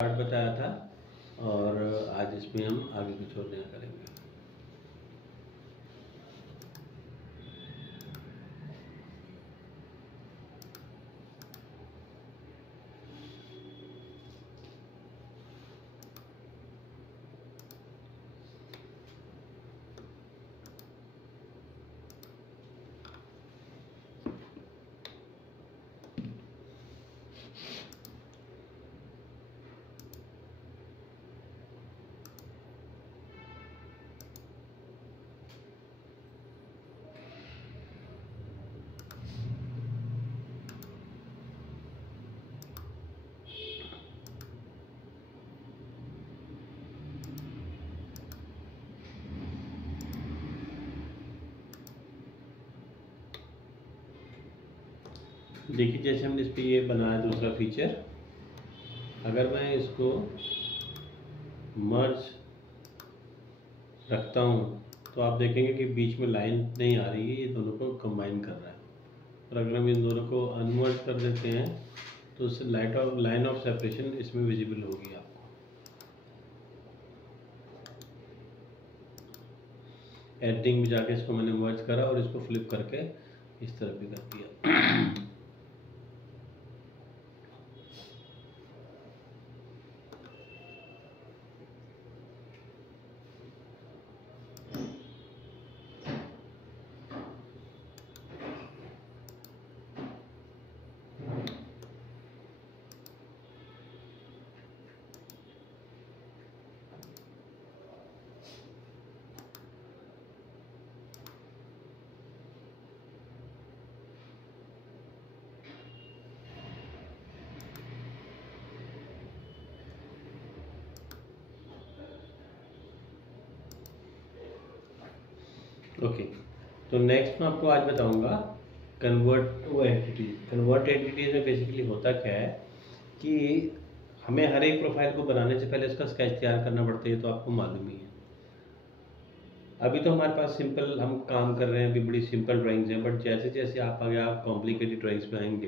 Part बताया था और आज इसमें हम आगे कुछ और नया करेंगे। देखिए जैसे हमने इस पर ये बनाया दूसरा फीचर, अगर मैं इसको मर्ज रखता हूँ तो आप देखेंगे कि बीच में लाइन नहीं आ रही है, ये दोनों को कंबाइन कर रहा है। और अगर हम इन दोनों को अनमर्ज कर देते हैं तो उससे लाइन ऑफ सेपरेशन इसमें विजिबल होगी आपको। एडिटिंग में जाके इसको मैंने मर्ज करा और इसको फ्लिप करके इस तरफ भी कर दिया। ओके, तो नेक्स्ट मैं आपको आज बताऊंगा कन्वर्ट एंटिटीज। कन्वर्ट एंटिटीज में बेसिकली होता क्या है कि हमें हर एक प्रोफाइल को बनाने से पहले उसका स्केच तैयार करना पड़ता है, तो आपको मालूम ही है। अभी तो हमारे पास सिंपल हम काम कर रहे हैं, अभी बड़ी सिंपल ड्राइंग्स हैं, बट जैसे जैसे आप आगे आप कॉम्प्लिकेटेड ड्राइंग्स में आएंगे,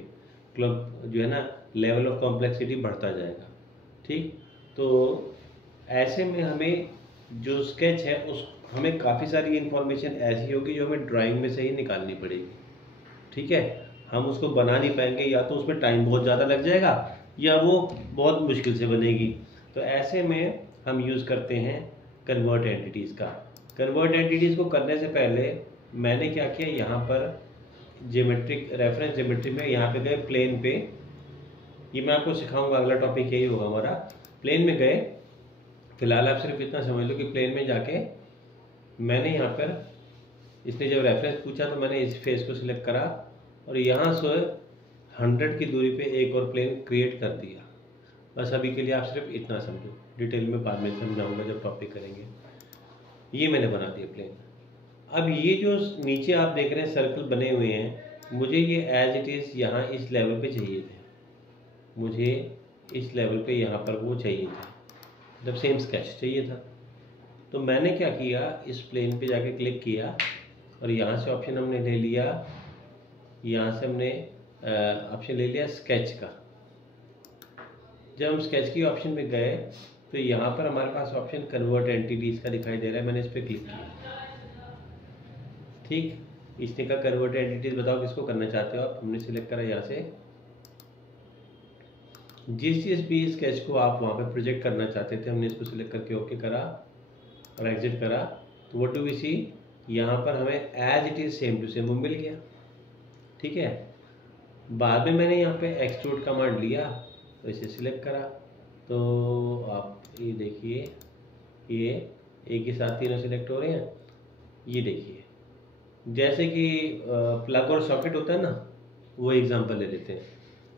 क्लब जो है ना, लेवल ऑफ कॉम्प्लेक्सिटी बढ़ता जाएगा। ठीक, तो ऐसे में हमें जो स्केच है उस हमें काफ़ी सारी इन्फॉर्मेशन ऐसी होगी जो हमें ड्राइंग में से ही निकालनी पड़ेगी। ठीक है, हम उसको बना नहीं पाएंगे, या तो उसमें टाइम बहुत ज़्यादा लग जाएगा या वो बहुत मुश्किल से बनेगी। तो ऐसे में हम यूज़ करते हैं कन्वर्ट एंटिटीज़ का। कन्वर्ट एंटिटीज़ को करने से पहले मैंने क्या किया, यहाँ पर ज्योमेट्रिक रेफरेंस ज्योमेट्री में यहाँ पे गए प्लेन पे, ये मैं आपको सिखाऊंगा, अगला टॉपिक यही होगा हमारा। प्लेन में गए, फिलहाल आप सिर्फ इतना समझ लो कि प्लेन में जाके मैंने यहाँ पर, इसने जब रेफरेंस पूछा तो मैंने इस फेस को सिलेक्ट करा और यहाँ से 100 की दूरी पे एक और प्लेन क्रिएट कर दिया। बस अभी के लिए आप सिर्फ इतना समझो, डिटेल में बाद में समझाऊंगा जब टॉपिक करेंगे। ये मैंने बना दिया प्लेन। अब ये जो नीचे आप देख रहे हैं सर्कल बने हुए हैं, मुझे ये एज इट इज़ यहाँ इस लेवल पे चाहिए थे, मुझे इस लेवल पे यहाँ पर वो चाहिए था, मतलब सेम स्केच चाहिए था। तो मैंने क्या किया, इस प्लेन पे जाके क्लिक किया और यहाँ से ऑप्शन हमने ले लिया, यहाँ से हमने ऑप्शन ले लिया स्केच का। जब हम स्केच की ऑप्शन में गए तो यहाँ पर हमारे पास ऑप्शन कन्वर्ट एंटिटीज़ का दिखाई दे रहा है, मैंने इस पर क्लिक किया। ठीक, इसने कहा कन्वर्ट एंटिटीज़ बताओ किसको करना चाहते हो आप, हमने सिलेक्ट करा यहाँ से जिस भी स्केच को आप वहाँ पे प्रोजेक्ट करना चाहते थे, हमने इसको सिलेक्ट करके ओके करा और एग्जिट करा। तो व्हाट डू वी सी, यहाँ पर हमें as it is same to same वो मिल गया। ठीक है, बाद में मैंने यहाँ पे एक्सट्रूड कमांड लिया तो इसे सिलेक्ट करा, तो आप ये देखिए ये एक ही साथ तीनों सिलेक्ट हो रहे हैं। ये देखिए जैसे कि प्लग और सॉकेट होता है ना, वो एग्जांपल ले लेते हैं।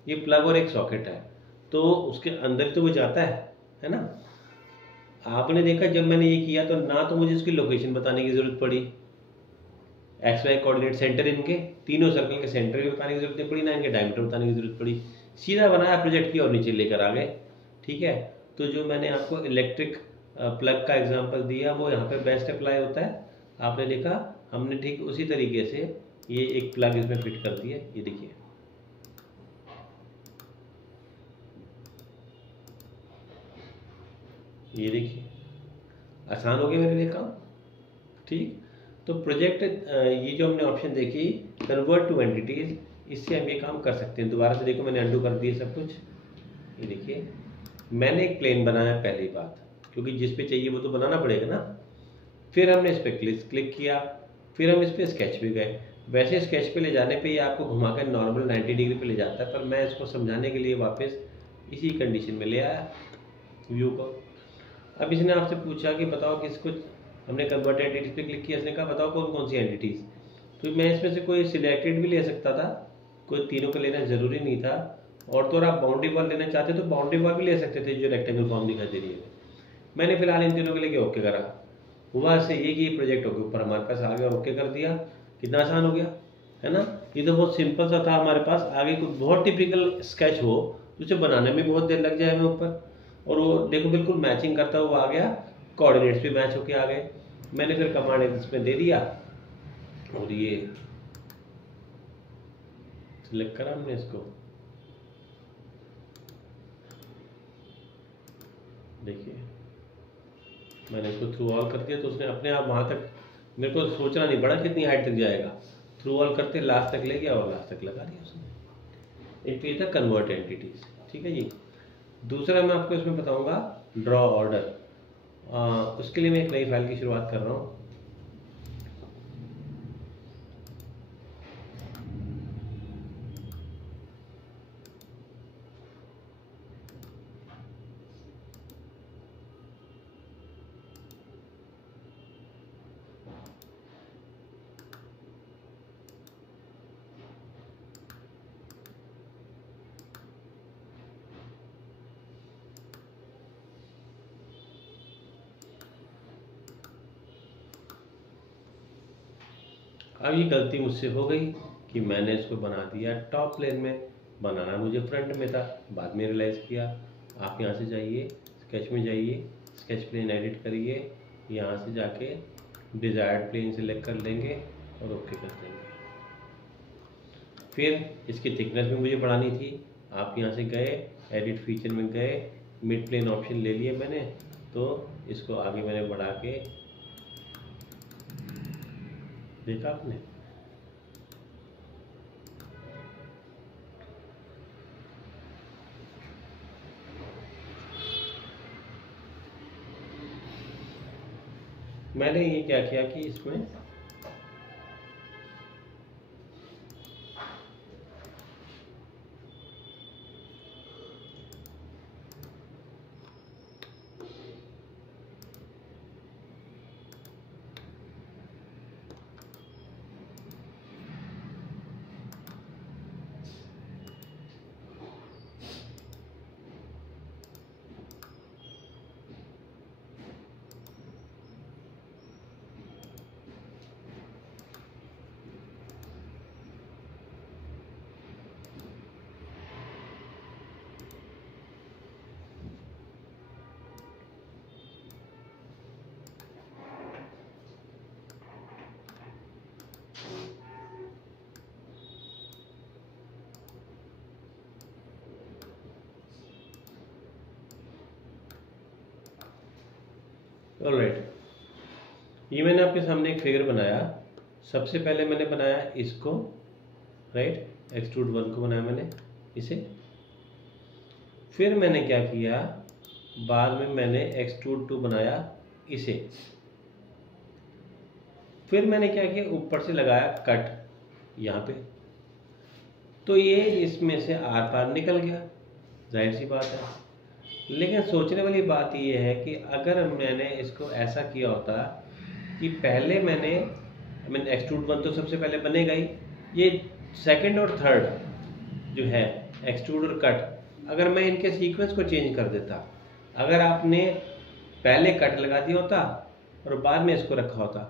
ये प्लग और एक सॉकेट है, तो उसके अंदर तो वो जाता है ना। आपने देखा जब मैंने ये किया तो ना तो मुझे इसकी लोकेशन बताने की ज़रूरत पड़ी, एक्स वाई कोऑर्डिनेट सेंटर इनके तीनों सर्कल के सेंटर भी बताने की जरूरत नहीं पड़ी, ना इनके डायमीटर बताने की जरूरत पड़ी, सीधा बनाया प्रोजेक्ट की और नीचे लेकर आ गए। ठीक है, तो जो मैंने आपको इलेक्ट्रिक प्लग का एग्जांपल दिया वो यहाँ पे बेस्ट अप्लाई होता है। आपने देखा हमने ठीक उसी तरीके से ये एक प्लग इसमें फिट कर दिया, ये देखिए। ये देखिए आसान हो गया मेरे लिए काम। ठीक, तो प्रोजेक्ट ये जो हमने ऑप्शन देखी कन्वर्ट टू एंटिटीज, इससे हम ये काम कर सकते हैं। दोबारा से देखो मैंने अंडू कर दिया सब कुछ। ये देखिए मैंने एक प्लेन बनाया पहली बात, क्योंकि जिस पे चाहिए वो तो बनाना पड़ेगा ना। फिर हमने इस पर क्लिक किया, फिर हम इस पर स्केच पे गए। वैसे स्केच पे ले जाने पे ये आपको घुमाकर नॉर्मल 90 डिग्री पे ले जाता है, पर मैं इसको समझाने के लिए वापस इसी कंडीशन में ले आया व्यू को। अब इसने आपसे पूछा कि बताओ किस कुछ, हमने कन्वर्ट एंटिटीज पे क्लिक किया, इसने कहा बताओ कौन कौन सी एंटिटीज। तो मैं इसमें से कोई सिलेक्टेड भी ले सकता था, कोई तीनों को लेना ज़रूरी नहीं था। और तो और आप बाउंड्री वॉल लेना चाहते तो बाउंड्री वॉल भी ले सकते थे, जो रेक्टेंगल फॉर्म दिखाई दे रही है। मैंने फिलहाल इन तीनों के लिए ओके करा। हुआ से ये कि ये प्रोजेक्ट के ऊपर हमारे पास आ गया, ओके कर दिया। कितना आसान हो गया है ना। ये तो बहुत सिंपल सा था हमारे पास। आगे कोई बहुत टिपिकल स्केच हो उसे बनाने में बहुत देर लग जाए हमें ऊपर, और वो देखो बिल्कुल मैचिंग करता हुआ आ गया, कोऑर्डिनेट्स भी मैच होके आ गए। मैंने फिर कमांड इसमें दे दिया और ये सिलेक्ट करा हमने इसको। देखिए मैंने इसको थ्रू ऑल कर दिया, तो उसने अपने आप वहाँ तक, मेरे को सोचना नहीं पड़ा कितनी हाइट तक जाएगा। थ्रू ऑल करते लास्ट तक ले गया और लास्ट तक लगा दिया उसने। एक तो ये था कन्वर्ट एंटिटीज। ठीक है जी। दूसरा मैं आपको इसमें बताऊंगा ड्रॉ ऑर्डर। उसके लिए मैं एक नई फाइल की शुरुआत कर रहा हूँ। अब ये गलती मुझसे हो गई कि मैंने इसको बना दिया टॉप प्लेन में, बनाना मुझे फ्रंट में था। बाद में रियलाइज़ किया। आप यहाँ से जाइए, स्केच में जाइए, स्केच प्लेन एडिट करिए, यहाँ से जाके डिज़ायर्ड प्लेन सेलेक्ट कर लेंगे और ओके कर देंगे। फिर इसकी थिकनेस भी मुझे बढ़ानी थी। आप यहाँ से गए, एडिट फीचर में गए, मिड प्लेन ऑप्शन ले लिए मैंने, तो इसको आगे मैंने बढ़ा के, देखा आपने। मैंने ये क्या किया कि इसमें ऑलराइट, ये मैंने आपके सामने एक फिगर बनाया। सबसे पहले मैंने बनाया इसको, राइट, एक्सट्रूड 1 को बनाया मैंने इसे। फिर मैंने क्या किया, बाद में मैंने एक्सट्रूड 2 बनाया इसे। फिर मैंने क्या किया, ऊपर से लगाया कट यहाँ पे, तो ये इसमें से आर पार निकल गया, जाहिर सी बात है। लेकिन सोचने वाली बात ये है कि अगर मैंने इसको ऐसा किया होता कि पहले मैंने एक्सट्रूड 1 तो सबसे पहले बनेगा ही, ये सेकंड और थर्ड जो है एक्सट्रूड और कट, अगर मैं इनके सीक्वेंस को चेंज कर देता, अगर आपने पहले कट लगा दिया होता और बाद में इसको रखा होता,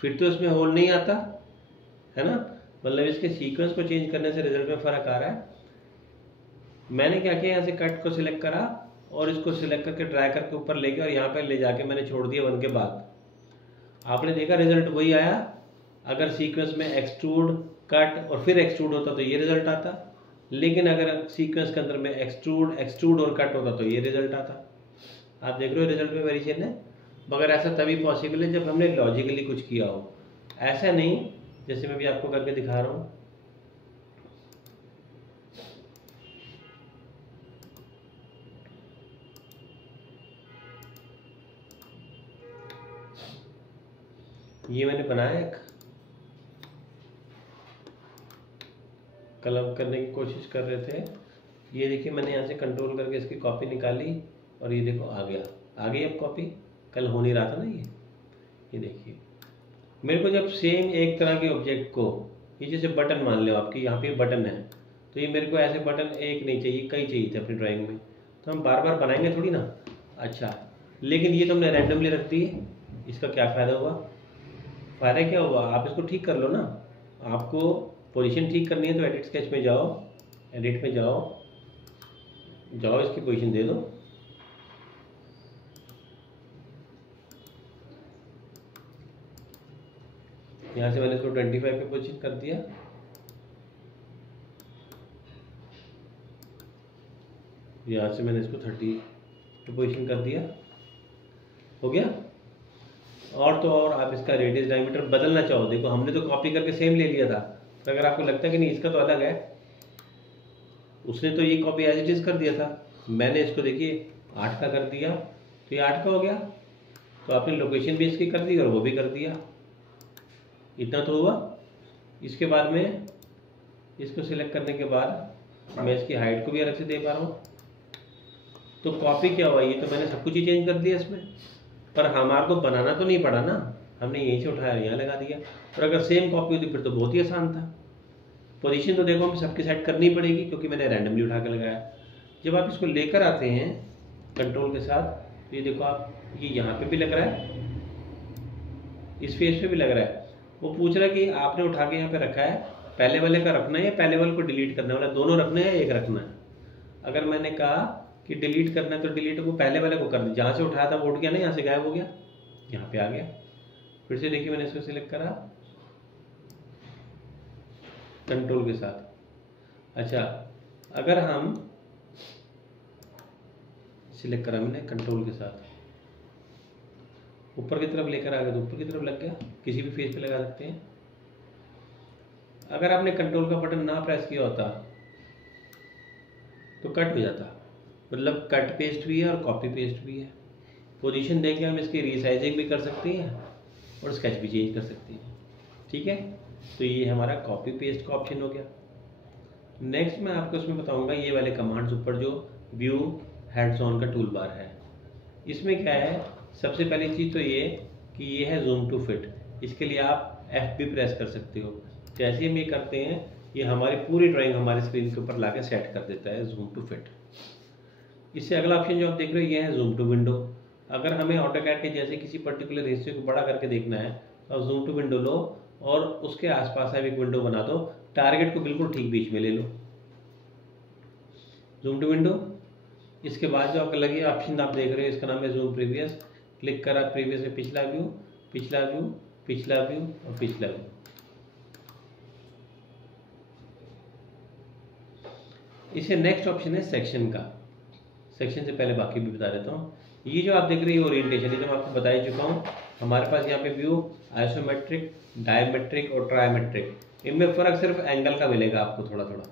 फिर तो इसमें होल नहीं आता है ना। मतलब इसके सीक्वेंस को चेंज करने से रिजल्ट में फ़र्क आ रहा है। मैंने क्या किया, यहाँ से कट को सिलेक्ट करा और इसको सिलेक्ट करके ड्रैग करके ऊपर ले गया और यहाँ पे ले जाके मैंने छोड़ दिया 1 के बाद। आपने देखा रिजल्ट वही आया। अगर सीक्वेंस में एक्सट्रूड कट और फिर एक्सट्रूड होता तो ये रिजल्ट आता, लेकिन अगर सीक्वेंस के अंदर में एक्सट्रूड और कट होता तो ये रिजल्ट आता। आप देख रहे हो रिजल्ट में वेरिएशन है, मगर ऐसा तभी पॉसिबल है जब हमने लॉजिकली कुछ किया हो, ऐसा नहीं जैसे मैं भी आपको करके दिखा रहा हूँ। ये मैंने बनाया एक, कलम करने की कोशिश कर रहे थे, ये देखिए मैंने यहाँ से कंट्रोल करके इसकी कॉपी निकाली और ये देखो आ गया, आ गई अब कॉपी। कल हो नहीं रहा था ना ये देखिए। मेरे को जब सेम एक तरह के ऑब्जेक्ट को, ये जैसे बटन मान लो आपकी यहाँ पे बटन है, तो ये मेरे को ऐसे बटन एक नहीं चाहिए, कई चाहिए थे अपनी ड्राइंग में, तो हम बार बार बनाएंगे थोड़ी ना। अच्छा, लेकिन ये तो हमने रैंडमली रख दी, इसका क्या फ़ायदा हुआ? फ़ायदा क्या हुआ? आप इसको ठीक कर लो ना। आपको पोजीशन ठीक करनी है तो एडिट स्केच में जाओ, एडिट में जाओ, इसकी पोजीशन दे दो। यहाँ से मैंने इसको 25 पे पोजीशन कर दिया, यहाँ से मैंने इसको 30 पे पोजीशन कर दिया, हो गया। और तो और आप इसका रेडियस डायमीटर बदलना चाहो, देखो हमने तो कॉपी करके सेम ले लिया था, तो अगर आपको लगता है कि नहीं इसका तो अलग है, उसने तो ये कॉपी एज इट इज़ कर दिया था, मैंने इसको देखिए 8 का कर दिया, तो ये 8 का हो गया। तो आपने लोकेशन भी इसकी कर दी और वो भी कर दिया, इतना तो हुआ। इसके बाद में इसको सिलेक्ट करने के बाद मैं इसकी हाइट को भी अलग से दे पा रहा हूँ। तो कॉपी क्या हुआ, ये तो मैंने सब कुछ ही चेंज कर दिया इसमें, पर हमारे को बनाना तो नहीं पड़ा ना, हमने यहीं से उठाया यहाँ लगा दिया। और अगर सेम कॉपी होती फिर तो बहुत ही आसान था। पोजीशन तो देखो हमें सबकी सेट करनी पड़ेगी क्योंकि मैंने रैंडमली उठा के लगाया। जब आप इसको लेकर आते हैं कंट्रोल के साथ, तो ये देखो आप, ये यहाँ पे भी लग रहा है, इस फेस पे भी लग रहा है। वो पूछ रहा है कि आपने उठा के यहाँ पे रखा है, पहले वाले का रखना है या पहले वाले को डिलीट करना है, वाला दोनों रखना है या एक रखना है। अगर मैंने कहा कि डिलीट करना है तो डिलीट को पहले वाले को कर दे, जहाँ से उठाया था वो उठ गया ना, यहाँ से गायब हो गया, यहाँ पे आ गया। फिर से देखिए मैंने इसको सिलेक्ट करा कंट्रोल के साथ। अच्छा, अगर हम सिलेक्ट करा मैंने कंट्रोल के साथ, ऊपर की तरफ लेकर आ गया तो ऊपर की तरफ लग गया, किसी भी फेस पे लगा सकते हैं। अगर आपने कंट्रोल का बटन ना प्रेस किया होता तो कट हो जाता, मतलब कट पेस्ट भी है और कॉपी पेस्ट भी है। पोजीशन देख के हम इसकी रीसाइजिंग भी कर सकते हैं और स्केच भी चेंज कर सकते हैं, ठीक है। तो ये हमारा कॉपी पेस्ट का ऑप्शन हो गया। नेक्स्ट मैं आपको इसमें बताऊंगा ये वाले कमांड्स ऊपर जो व्यू हैंड्स ऑन का टूल बार है, इसमें क्या है। सबसे पहली चीज़ तो ये कि ये है जूम टू फिट, इसके लिए आप F भी प्रेस कर सकते हो। जैसे हम ये करते हैं ये हमारी पूरी ड्राइंग हमारे स्क्रीन के ऊपर लाके सेट कर देता है जूम टू फिट। इससे अगला ऑप्शन जो आप देख रहे हो ये है जूम टू विंडो। अगर हमें ऑटोकैड के जैसे किसी पर्टिकुलर हिस्से को बड़ा करके देखना है तो आप जूम टू विंडो लो और उसके आसपास आप एक विंडो बना दो, टारगेट को बिल्कुल ठीक बीच में ले लो, जूम टू विंडो। इसके बाद जो आपको लगे ऑप्शन आप देख रहे हो इसका नाम है जूम प्रीवियस। क्लिक करा प्रीवियस में पिछला व्यू, पिछला व्यू, पिछला व्यू और पिछला व्यू। इसे नेक्स्ट ऑप्शन है सेक्शन का। सेक्शन से पहले बाकी भी बता देता हूँ। ये जो आप देख रहे हैं ओरिएंटेशन, ये तो मैं आपको बता ही चुका हूँ। हमारे पास यहाँ पे व्यू, आइसोमेट्रिक, डायमेट्रिक और ट्रायमेट्रिक, इनमें फ़र्क सिर्फ एंगल का मिलेगा आपको थोड़ा थोड़ा,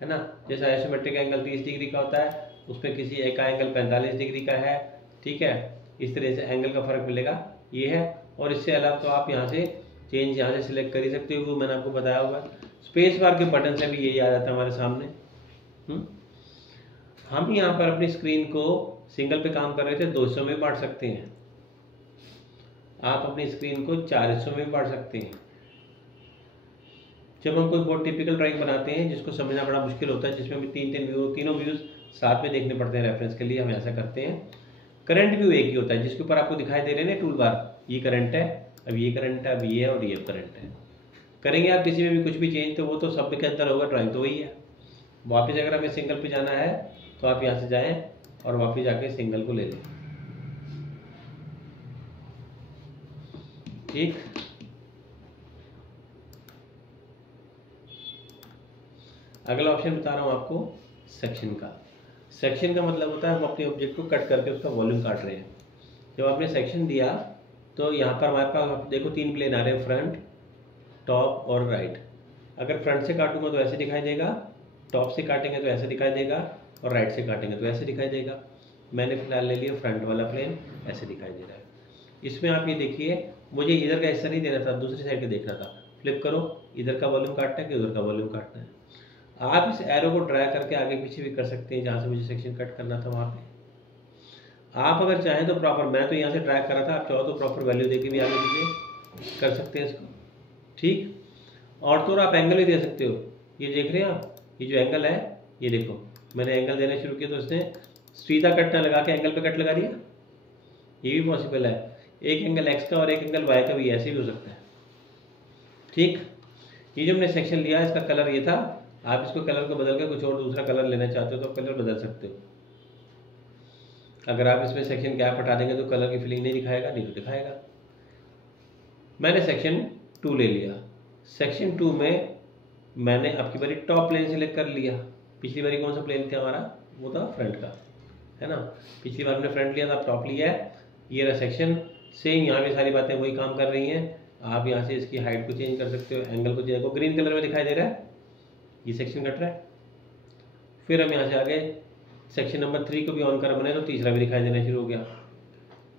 है ना। जैसे आइसोमेट्रिक एंगल 30 डिग्री का होता है, उसमें किसी एक का एंगल 45 डिग्री का है, ठीक है। इस तरह से एंगल का फ़र्क मिलेगा, ये है। और इससे अलावा तो आप यहाँ से चेंज यहाँ से सिलेक्ट कर ही सकते हो, वो मैंने आपको बताया होगा। स्पेस बार के बटन से भी यही आ जाता है हमारे सामने। हम यहाँ पर अपनी स्क्रीन को सिंगल पे काम कर रहे थे 2 हिस्सों में बांट सकते हैं, आप अपनी स्क्रीन को 4 हिस्सों में बांट सकते हैं। जब हम कोई बहुत टिपिकल ड्राइंग बनाते हैं जिसको समझना बड़ा मुश्किल होता है, जिसमें हमें तीनों व्यूज़ साथ में देखने पड़ते हैं रेफरेंस के लिए, हम ऐसा करते हैं। करंट व्यू एक ही होता है जिसके ऊपर आपको दिखाई दे रहे हैं ना टूल बार, ये करंट है, अब ये करंट है, अब ये है और ये करंट है। करेंगे आप किसी में भी कुछ भी चेंज तो वो तो सब के अंदर होगा, ड्राइंग तो वही है। वापस अगर हमें सिंगल पे जाना है तो आप यहाँ से जाएं और वापस जाके सिंगल को ले लें, ठीक। अगला ऑप्शन बता रहा हूँ आपको सेक्शन का। सेक्शन का मतलब होता है हम अपने ऑब्जेक्ट को कट करके उसका वॉल्यूम काट रहे हैं। जब आपने सेक्शन दिया तो यहाँ पर हमारे पास देखो 3 प्लेन आ रहे हैं, फ्रंट, टॉप और राइट। अगर फ्रंट से काटूंगा तो ऐसे दिखाई देगा, टॉप से काटेंगे तो ऐसे दिखाई देगा, और राइट से काटेंगे तो ऐसे दिखाई देगा। मैंने फिलहाल ले लिया फ्रंट वाला प्लेन, ऐसे दिखाई दे रहा है। इसमें आप ये देखिए, मुझे इधर का हिस्सा नहीं देना था, दूसरी साइड का देखना था। फ्लिप करो, इधर का वॉल्यूम काटना है कि उधर का वॉल्यूम काटना है। आप इस एरो को ड्रैग करके आगे पीछे भी कर सकते हैं, जहाँ से मुझे सेक्शन कट करना था वहाँ पे। आप अगर चाहें तो प्रॉपर, मैं तो यहाँ से ड्रैग कर रहा था, आप चाहो तो प्रॉपर वैल्यू देके भी आगे पीछे कर सकते हैं इसको, ठीक। और तो आप एंगल भी दे सकते हो। ये देख रहे हैं आप, ये जो एंगल है, ये देखो मैंने एंगल देना शुरू किया तो इसने सीधा कट ना लगा के एंगल पे कट लगा दिया। ये भी पॉसिबल है। एक एंगल एक्स का और एक एंगल वाई का भी ऐसे भी हो सकता है, ठीक। ये जो हमने सेक्शन लिया इसका कलर ये था। आप इसको कलर को बदल कर कुछ और दूसरा कलर लेना चाहते हो तो कलर बदल सकते हो। अगर आप इसमें सेक्शन गैप हटा देंगे तो कलर की फीलिंग नहीं दिखाएगा, नहीं तो दिखाएगा। मैंने सेक्शन 2 ले लिया। सेक्शन 2 में मैंने आपकी बारी टॉप प्लेन सेलेक्ट कर लिया। पिछली बारी कौन सा प्लेन था हमारा, वो था फ्रंट का, है ना। पिछली बार हमने फ्रंट लिया था, अब टॉप लिया है। ये रहा सेक्शन, सेम यहाँ पे सारी बातें वही काम कर रही हैं। आप यहाँ से इसकी हाइट को चेंज कर सकते हो, एंगल को चेंज, ग्रीन कलर में दिखाई दे रहा है, ये सेक्शन कट रहा है। फिर हम यहाँ से आगे सेक्शन नंबर 3 को भी ऑन कर बने तो तीसरा भी दिखाई देना शुरू हो गया,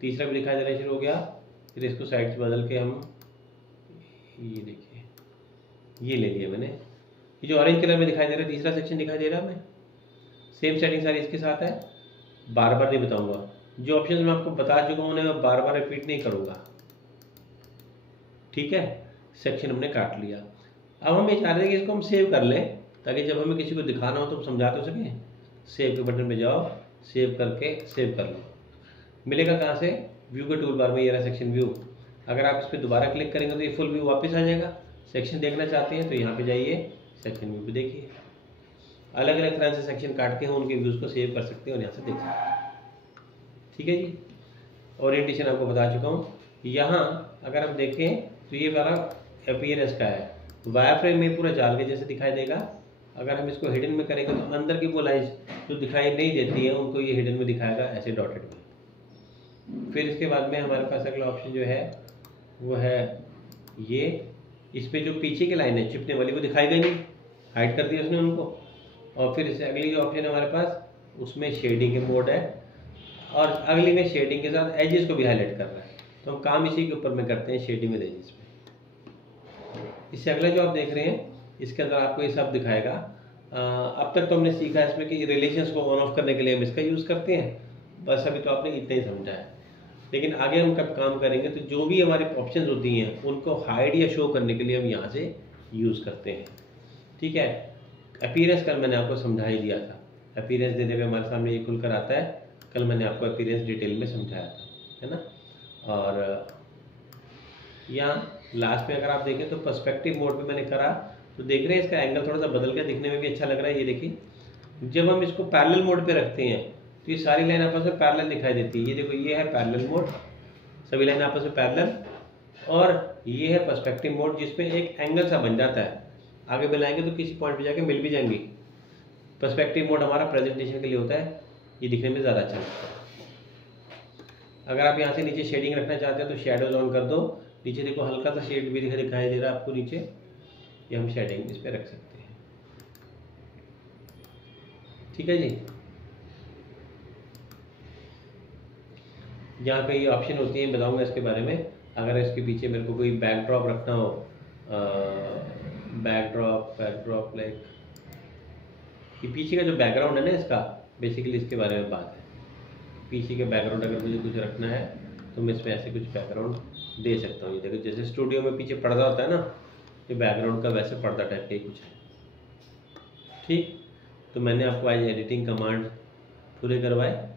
तीसरा भी दिखाई देना शुरू हो गया। फिर इसको साइड से बदल के हम, ये देखिए ये ले लिया मैंने। ये जो ऑरेंज कलर में दिखाई दे रहा है तीसरा सेक्शन दिखाई दे रहा है हमें। सेम सेटिंग सारी इसके साथ है, बार बार नहीं बताऊंगा। जो ऑप्शन मैं आपको बता चुका हूँ उन्हें बार बार रिपीट नहीं करूँगा, ठीक है। सेक्शन हमने काट लिया। अब हम ये चाह रहे हैं कि इसको हम सेव कर लें, ताकि जब हमें किसी को दिखाना हो तो हम समझा तो सकें। सेव के बटन पे जाओ, सेव करके सेव कर लो। मिलेगा कहाँ से, व्यू के टूल बार में, ये रहा सेक्शन व्यू। अगर आप इस पर दोबारा क्लिक करेंगे तो ये फुल व्यू वापस आ जाएगा। सेक्शन देखना चाहते हैं तो यहाँ पे जाइए, सेक्शन व्यू पे देखिए। अलग अलग तरह से सेक्शन काट के हम उनके व्यूज़ को सेव कर सकते हैं और यहाँ से देख सकते हैं, ठीक है जी। ओरिएंटेशन आपको बता चुका हूँ। यहाँ अगर हम देखें तो ये वाला अपीयरेंस का है, वायर फ्रेम में पूरा जाल के जैसे दिखाई देगा। अगर हम इसको हिडन में करेंगे तो अंदर की वो लाइन्स जो दिखाई नहीं देती है उनको ये हिडन में दिखाएगा, ऐसे डॉटेड में। फिर इसके बाद में हमारे पास अगला ऑप्शन जो है वो है ये, इसमें जो पीछे की लाइन है चिपने वाली वो दिखाएगा नहीं, हाइड कर दिया उसने उनको। और फिर इससे अगली जो ऑप्शन है हमारे पास, उसमें शेडिंग के मोड है, और अगली में शेडिंग के साथ एजेस को भी हाईलाइट कर रहा है। तो हम काम इसी के ऊपर में करते हैं, शेडिंग विद एजेस में। इससे अगला जो आप देख रहे हैं इसके अंदर आपको ये सब दिखाएगा। अब तक तो हमने सीखा इसमें कि रिलेशंस को ऑन ऑफ करने के लिए हम इसका यूज़ करते हैं, बस अभी तो आपने इतना ही समझा है। लेकिन आगे हम कब काम करेंगे तो जो भी हमारे ऑप्शंस होती हैं उनको हाइड या शो करने के लिए हम यहाँ से यूज़ करते हैं, ठीक है। अपीयरेंस कल मैंने आपको समझा ही दिया था, अपीयरेंस देने पे हमारे सामने ये खुलकर आता है। कल मैंने आपको अपीयरेंस डिटेल में समझाया था, है ना। और यहाँ लास्ट में अगर आप देखें तो पर्सपेक्टिव मोड पे मैंने करा तो देख रहे हैं इसका एंगल थोड़ा सा बदल के दिखने में भी अच्छा लग रहा है। ये देखिए जब हम इसको पैरेलल मोड पे रखते हैं तो ये सारी लाइन आपस में पैरेलल दिखाई देती है। ये देखो ये है पैरेलल मोड, सभी लाइन आपस में पैरेलल, और ये है पर्सपेक्टिव मोड जिसमें एक एंगल सा बन जाता है। आगे मिलाएंगे तो किसी पॉइंट पे जाके मिल भी जाएंगी। पर्सपेक्टिव मोड हमारा प्रेजेंटेशन के लिए होता है, ये दिखने में ज़्यादा अच्छा लगता है। अगर आप यहाँ से नीचे शेडिंग रखना चाहते हैं तो शेडोज ऑन कर दो। नीचे देखो हल्का सा शेड भी दिखाई दे रहा है आपको नीचे, ये हम शेडिंग इस पर रख सकते हैं, ठीक है जी। यहाँ पे ये ऑप्शन होती है, बताऊंगा इसके बारे में। अगर इसके पीछे मेरे को कोई बैकड्रॉप रखना हो, बैकड्रॉप लाइक ये पीछे का जो बैकग्राउंड है ना इसका, बेसिकली इसके बारे में बात है। पीछे के बैकग्राउंड अगर मुझे कुछ रखना है तो मैं इसमें ऐसे कुछ बैकग्राउंड दे सकता हूँ। ये देखो जैसे स्टूडियो में पीछे पर्दा होता है ना, ये बैकग्राउंड का वैसे पर्दा टाइप का ही कुछ है, ठीक। तो मैंने आपको आज एडिटिंग कमांड पूरे करवाए,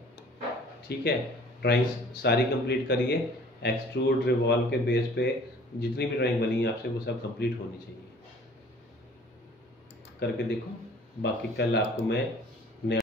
ठीक है। ड्राइंग्स सारी कंप्लीट करिए। एक्सट्रूड रिवॉल्व के बेस पे जितनी भी ड्राइंग बनी है आपसे वो सब कंप्लीट होनी चाहिए, करके देखो। बाकी कल आपको मैं